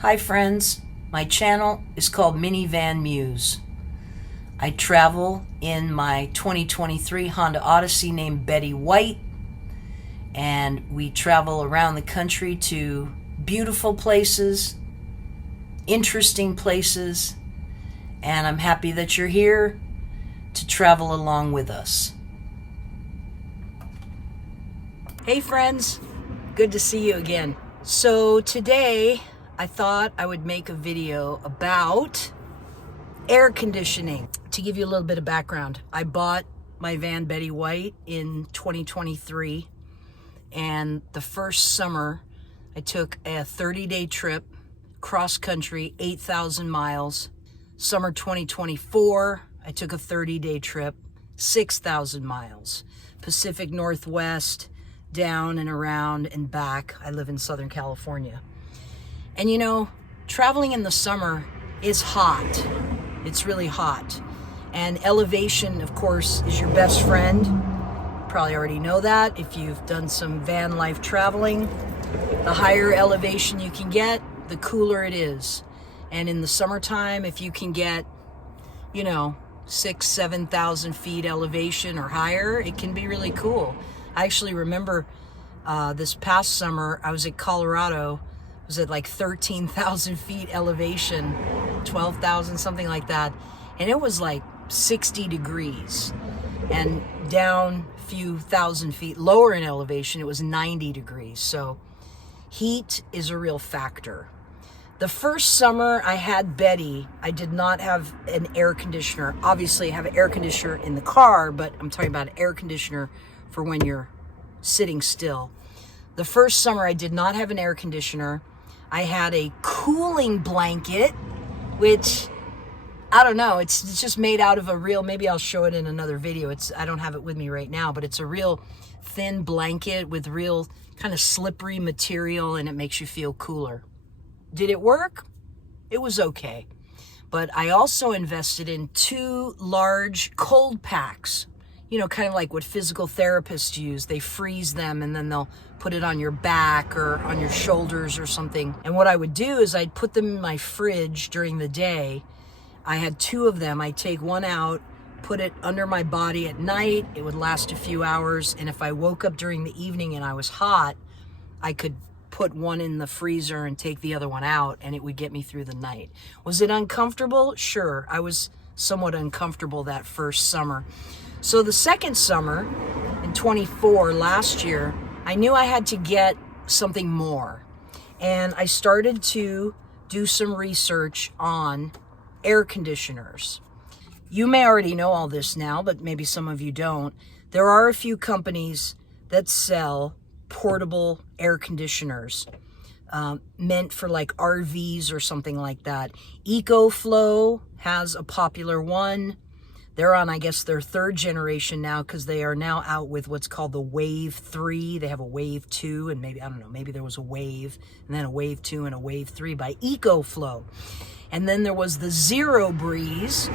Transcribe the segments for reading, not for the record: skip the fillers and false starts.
Hi friends, my channel is called Minivan Muse. I travel in my 2023 Honda Odyssey named Betty White, and we travel around the country to beautiful places, interesting places, and I'm happy that you're here to travel along with us. Hey friends, good to see you again. So today I thought I would make a video about air conditioning. To give you a little bit of background, I bought my van Betty White in 2023, and the first summer I took a 30-day trip cross country, 8,000 miles. Summer 2024 I took a 30-day trip, 6,000 miles, Pacific Northwest, down and around and back. I live in Southern California. And you know, traveling in the summer is hot. It's really hot. And elevation, of course, is your best friend. You probably already know that if you've done some van life traveling. The higher elevation you can get, the cooler it is. And in the summertime, if you can get, 7,000 feet elevation or higher, it can be really cool. I actually remember this past summer, I was at Colorado. It was at like 13,000 feet elevation, 12,000, something like that. And it was like 60 degrees. And down a few thousand feet lower in elevation, it was 90 degrees. So heat is a real factor. The first summer I had Betty, I did not have an air conditioner. Obviously I have an air conditioner in the car, but I'm talking about an air conditioner for when you're sitting still. The first summer I did not have an air conditioner. I had a cooling blanket, which, I don't know, it's just made out of a real, maybe I'll show it in another video. I don't have it with me right now, but it's a real thin blanket with real kind of slippery material, and it makes you feel cooler. Did it work? It was okay. But I also invested in 2 large cold packs, kind of like what physical therapists use. They freeze them and then they'll put it on your back or on your shoulders or something. And what I would do is I'd put them in my fridge during the day. I had 2 of them. I'd take one out, put it under my body at night. It would last a few hours. And if I woke up during the evening and I was hot, I could put one in the freezer and take the other one out, and it would get me through the night. Was it uncomfortable? Sure. I was somewhat uncomfortable that first summer. So the second summer, in 24, last year, I knew I had to get something more. And I started to do some research on air conditioners. You may already know all this now, but maybe some of you don't. There are a few companies that sell portable air conditioners meant for like RVs or something like that. EcoFlow has a popular one. They're on, I guess, their 3rd generation now, because they are now out with what's called the Wave 3. They have a Wave 2, and maybe, I don't know, maybe there was a Wave, and then a Wave 2 and a Wave 3 by EcoFlow. And then there was the Icy Breeze,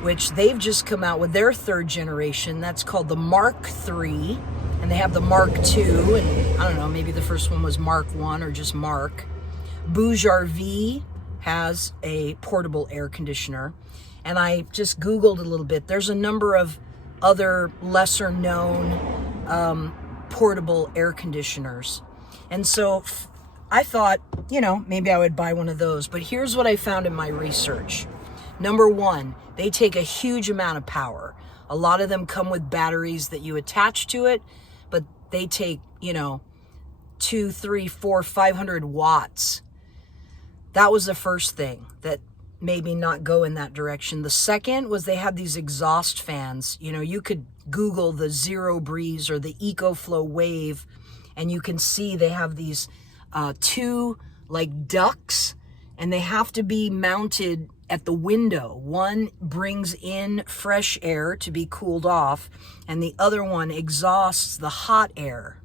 which they've just come out with their 3rd generation. That's called the Mark 3, and they have the Mark 2, and I don't know, maybe the first one was Mark 1 or just Mark. Bouge RV has a portable air conditioner. And I just Googled a little bit. There's a number of other lesser known portable air conditioners. And so I thought, maybe I would buy one of those. But here's what I found in my research. Number 1, they take a huge amount of power. A lot of them come with batteries that you attach to it, but they take, 2, 3, 4, 500 watts. That was the first thing that maybe not go in that direction. The second was they had these exhaust fans. You could Google the Icy Breeze or the EcoFlow Wave, and you can see they have these 2 like ducts, and they have to be mounted at the window. One brings in fresh air to be cooled off, and the other one exhausts the hot air.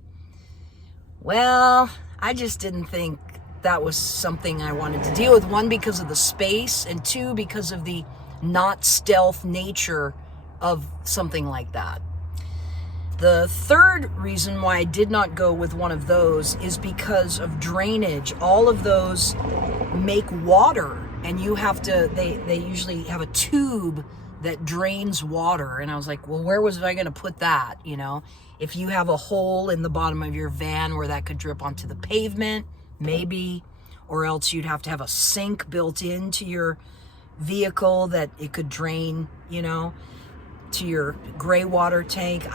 Well, I just didn't think that was something I wanted to deal with. 1, because of the space, and 2, because of the not stealth nature of something like that. The third reason why I did not go with one of those is because of drainage. All of those make water, and you have to, they usually have a tube that drains water. And I was like, well, where was I going to put that? You know, if you have a hole in the bottom of your van where that could drip onto the pavement, maybe, or else you'd have to have a sink built into your vehicle that it could drain, you know, to your gray water tank.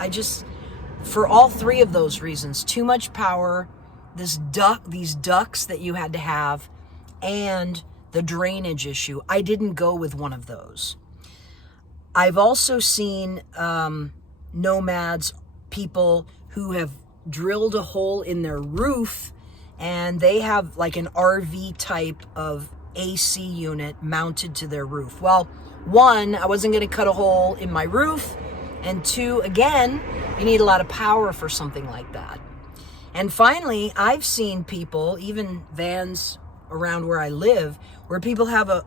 For all three of those reasons, too much power, these ducts that you had to have, and the drainage issue, I didn't go with one of those. I've also seen nomads, people who have drilled a hole in their roof, and they have like an RV type of AC unit mounted to their roof. Well, one, I wasn't going to cut a hole in my roof, and two, again, you need a lot of power for something like that. And finally, I've seen people, even vans around where I live, where people have a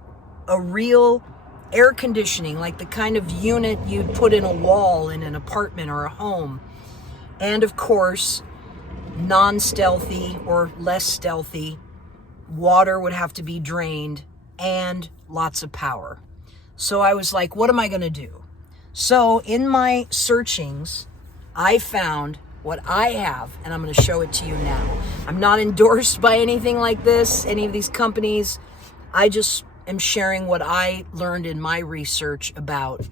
real air conditioning, like the kind of unit you'd put in a wall in an apartment or a home. And of course, non-stealthy or less stealthy, water would have to be drained and lots of power. So I was like, what am I going to do? So in my searchings, I found what I have, and I'm going to show it to you now. I'm not endorsed by anything like this, any of these companies. I just am sharing what I learned in my research about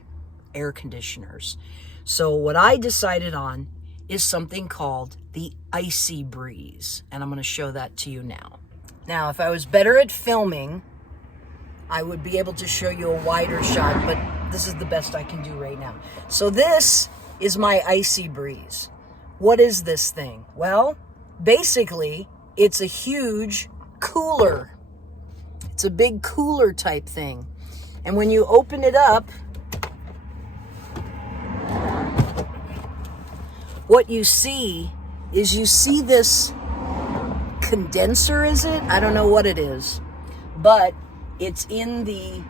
air conditioners. So what I decided on is something called the Icy Breeze, and I'm going to show that to you now. Now, if I was better at filming, I would be able to show you a wider shot, but this is the best I can do right now. So this is my Icy Breeze. What is this thing? Well, basically, it's a huge cooler. It's a big cooler type thing. And when you open it up, what you see is this condenser, is it? I don't know what it is, but it's in the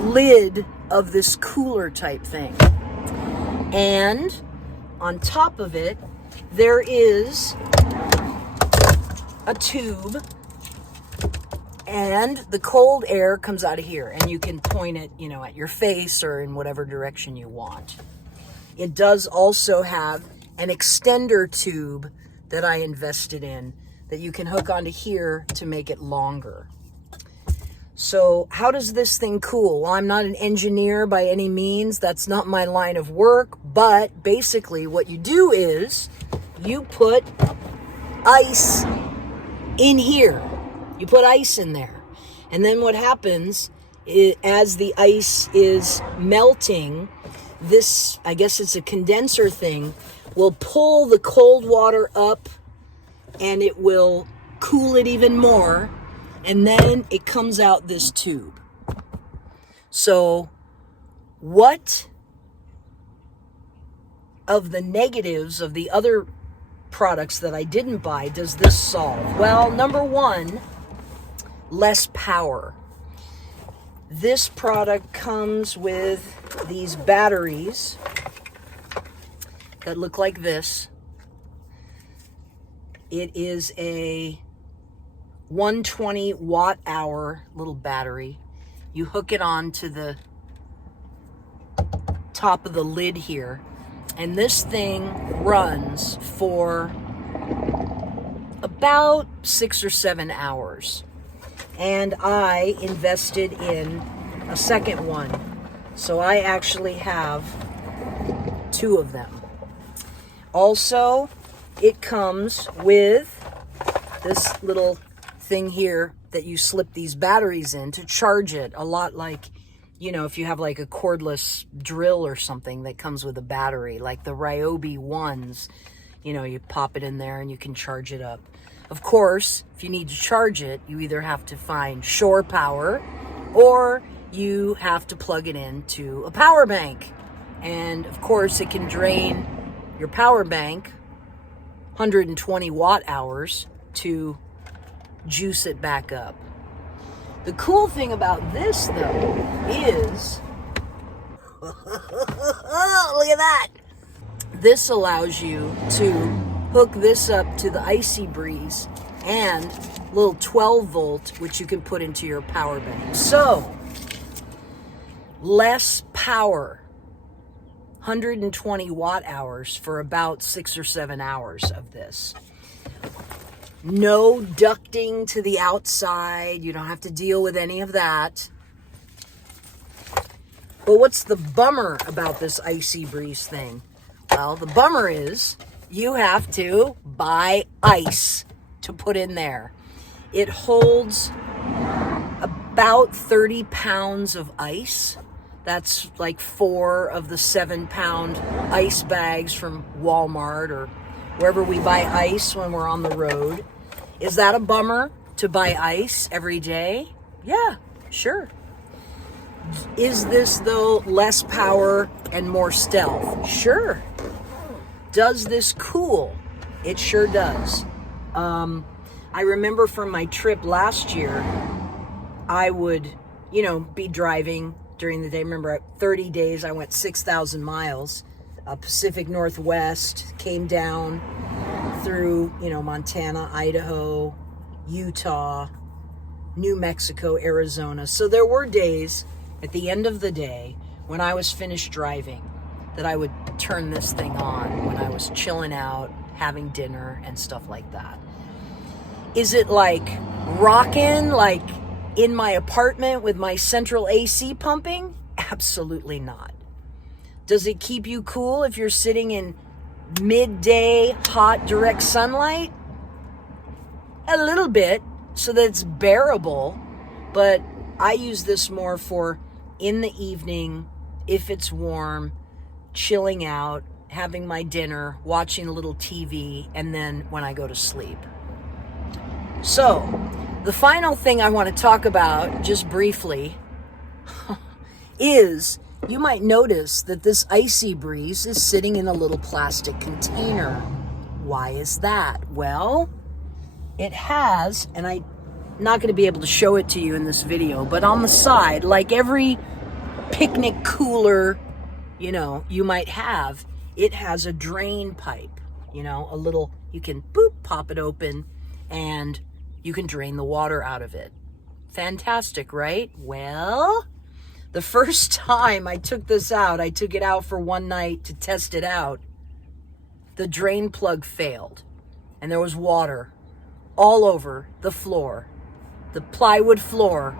lid of this cooler type thing. And on top of it, there is a tube, and the cold air comes out of here, and you can point it, you know, at your face or in whatever direction you want. It does also have an extender tube that I invested in that you can hook onto here to make it longer. So how does this thing cool? Well, I'm not an engineer by any means. That's not my line of work. But basically what you do is you put ice in here. You put ice in there. And then what happens is, as the ice is melting, this, I guess it's a condenser thing, will pull the cold water up, and it will cool it even more. And then it comes out this tube. So what of the negatives of the other products that I didn't buy does this solve? Well, number one, less power. This product comes with these batteries that look like this. It is a 120 watt hour little battery. You hook it on to the top of the lid here, and this thing runs for about 6 or 7 hours. And I invested in a second one, so I actually have 2 of them. Also, it comes with this little thing here that you slip these batteries in to charge it, a lot like, you know, if you have like a cordless drill or something that comes with a battery, like the Ryobi ones, you know, you pop it in there and you can charge it up. Of course, if you need to charge it, you either have to find shore power or you have to plug it into a power bank. And of course, it can drain your power bank 120 watt hours to juice it back up. The cool thing about this, though, is look at that. this allows you to hook this up to the Icy Breeze and little 12 volt, which you can put into your power bank. So, less power, 120 watt hours for about 6 or 7 hours of this. No ducting to the outside. You don't have to deal with any of that. But what's the bummer about this Icy Breeze thing? Well, the bummer is you have to buy ice to put in there. It holds about 30 pounds of ice. That's like 4 of the 7-pound ice bags from Walmart or wherever we buy ice when we're on the road. Is that a bummer to buy ice every day? Yeah, sure. Is this, though, less power and more stealth? Sure. Does this cool? It sure does. I remember from my trip last year, I would, be driving during the day. Remember, 30 days, I went 6,000 miles, Pacific Northwest, came down through, Montana, Idaho, Utah, New Mexico, Arizona. So there were days at the end of the day when I was finished driving that I would turn this thing on when I was chilling out, having dinner and stuff like that. Is it like rocking, like in my apartment with my central AC pumping? Absolutely not. Does it keep you cool if you're sitting in midday hot direct sunlight? A little bit, so that it's bearable, but I use this more for in the evening, if it's warm, chilling out, having my dinner, watching a little TV, and then when I go to sleep. So, the final thing I want to talk about, just briefly, is you might notice that this Icy Breeze is sitting in a little plastic container. Why is that? Well, it has, and I'm not going to be able to show it to you in this video, but on the side, like every picnic cooler, you might have, it has a drain pipe, a little, you can pop it open and you can drain the water out of it. Fantastic, right? Well, the first time I took this out, I took it out for one night to test it out. The drain plug failed and there was water all over the floor, the plywood floor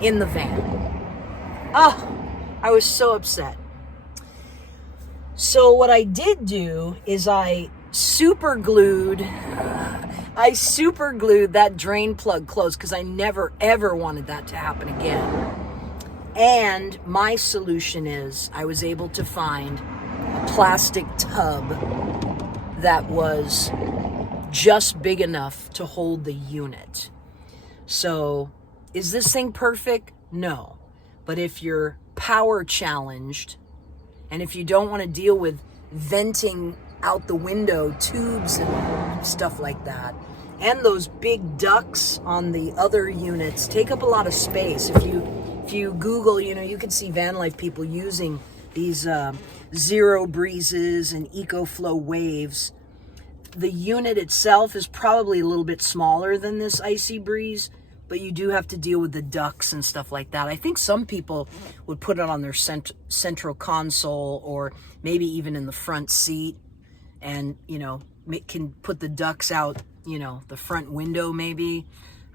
in the van. Oh, I was so upset. So what I did do is I super glued that drain plug closed because I never ever wanted that to happen again. And my solution is I was able to find a plastic tub that was just big enough to hold the unit. So, is this thing perfect? No. But if you're power challenged, and if you don't want to deal with venting out the window tubes and stuff like that, and those big ducts on the other units take up a lot of space. If you Google, you can see van life people using these Zero Breezes and EcoFlow waves. The unit itself is probably a little bit smaller than this Icy Breeze, but you do have to deal with the ducts and stuff like that. I think some people would put it on their central console or maybe even in the front seat and, can put the ducts out, the front window maybe.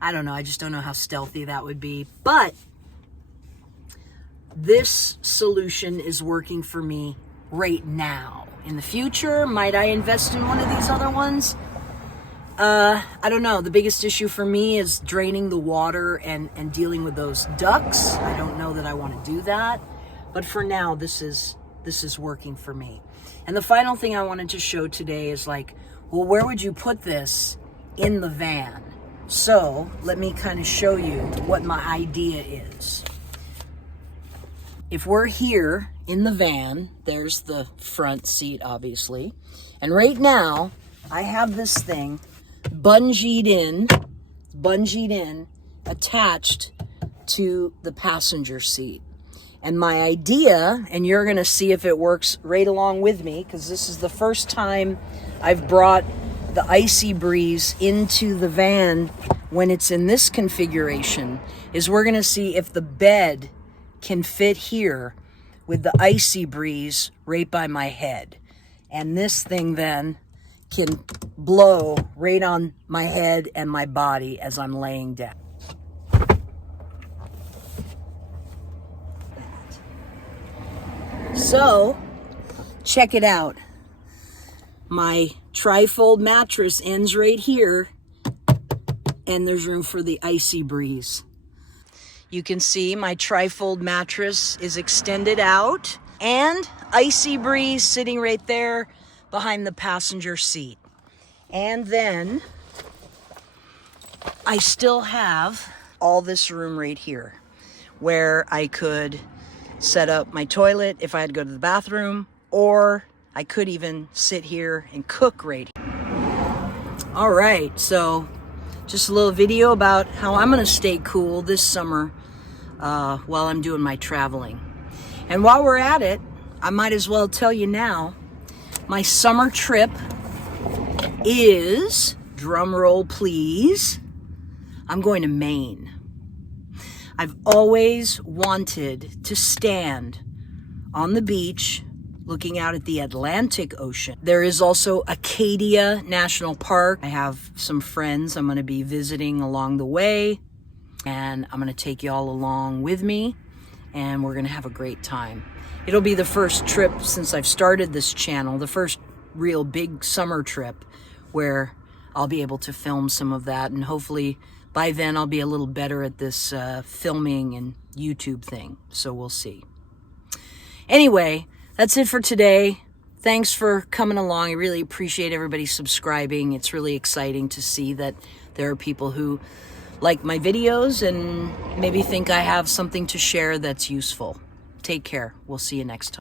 I don't know. I just don't know how stealthy that would be. But this solution is working for me right now. In the future, might I invest in one of these other ones? I don't know. The biggest issue for me is draining the water and dealing with those ducts. I don't know that I want to do that. But for now, this is working for me. And the final thing I wanted to show today is where would you put this in the van? So let me kind of show you what my idea is. If we're here in the van, there's the front seat, obviously. And right now, I have this thing bungeed in, attached to the passenger seat. And my idea, and you're going to see if it works right along with me, because this is the first time I've brought the Icy Breeze into the van when it's in this configuration, is we're going to see if the bed can fit here with the Icy Breeze right by my head. And this thing then can blow right on my head and my body as I'm laying down. So, check it out. My trifold mattress ends right here, and there's room for the Icy Breeze. You can see my trifold mattress is extended out, and Icy Breeze sitting right there behind the passenger seat. And then I still have all this room right here where I could set up my toilet if I had to go to the bathroom, or I could even sit here and cook right here. All right, so just a little video about how I'm gonna stay cool this summer while I'm doing my traveling. And while we're at it, I might as well tell you now, my summer trip is, drum roll please, I'm going to Maine. I've always wanted to stand on the beach looking out at the Atlantic Ocean. There is also Acadia National Park. I have some friends I'm going to be visiting along the way, and I'm going to take you all along with me, and we're going to have a great time. It'll be the first trip since I've started this channel, the first real big summer trip where I'll be able to film some of that, and hopefully by then I'll be a little better at this filming and YouTube thing, so we'll see. Anyway, that's it for today. Thanks for coming along. I really appreciate everybody subscribing. It's really exciting to see that there are people who like my videos and maybe think I have something to share that's useful. Take care. We'll see you next time.